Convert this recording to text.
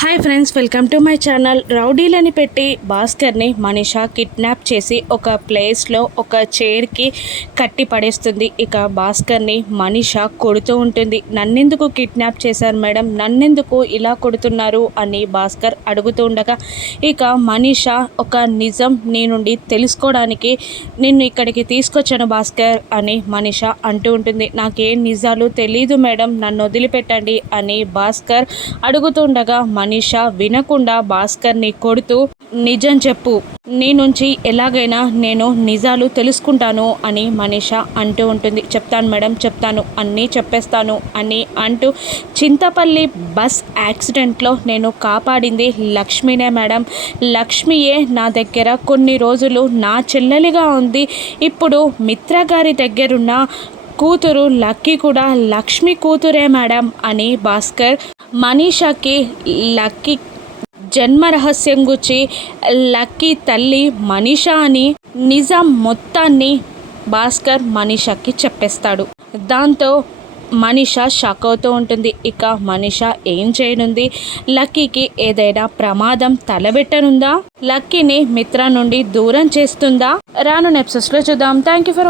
Hi friends, welcome to my channel. రౌడీలని పెట్టి భాస్కర్ని మనీషా కిడ్నాప్ చేసి ఒక ప్లేస్లో ఒక చైర్కి కట్టి పడేస్తుంది. ఇక భాస్కర్ని మనీషా కొడుతూ ఉంటుంది. నన్నెందుకు కిడ్నాప్ చేశారు మేడం, నన్నెందుకు ఇలా కొడుతున్నారు అని భాస్కర్ అడుగుతూ ఉండగా ఇక మనీషా ఒక నిజం నీ నుండి తెలుసుకోవడానికి నిన్ను ఇక్కడికి తీసుకొచ్చాను భాస్కర్ అని మనీషా అంటూ ఉంటుంది. నాకేం నిజాలు తెలీదు మేడం, నన్ను వదిలిపెట్టండి అని భాస్కర్ అడుగుతుండగా మనీషా వినకుండా భాస్కర్ని కొడుతూ నిజం చెప్పు, నీ నుంచి ఎలాగైనా నేను నిజాలు తెలుసుకుంటాను అని మనీషా అంటూ ఉంటుంది. చెప్తాను మేడం, చెప్తాను, అన్నీ చెప్పేస్తాను అని అంటూ చింతపల్లి బస్ యాక్సిడెంట్లో నేను కాపాడింది లక్ష్మినే మేడం. లక్ష్మియే నా దగ్గర కొన్ని రోజులు నా చెల్లెలిగా ఉంది. ఇప్పుడు మిత్ర గారి దగ్గరున్న కూతురు లక్కీ కూడా లక్ష్మి కూతురే మేడం అని భాస్కర్ మనీషాకి లక్కీ జన్మ రహస్యం గురించి లక్కీ తల్లి మనీషా అని నిజం మొత్తాన్ని భాస్కర్ మనీషాకి చెప్పేస్తాడు. దాంతో మనీషా షాక్ అవుతూ ఉంటుంది. ఇక మనీషా ఏం చేయనుంది? లక్కీకి ఏదైనా ప్రమాదం తలబెట్టనుందా? లక్కీని మిత్ర నుండి దూరం చేస్తుందా? రాను ఎపిసోడ్స్లో చూద్దాం. Thank you for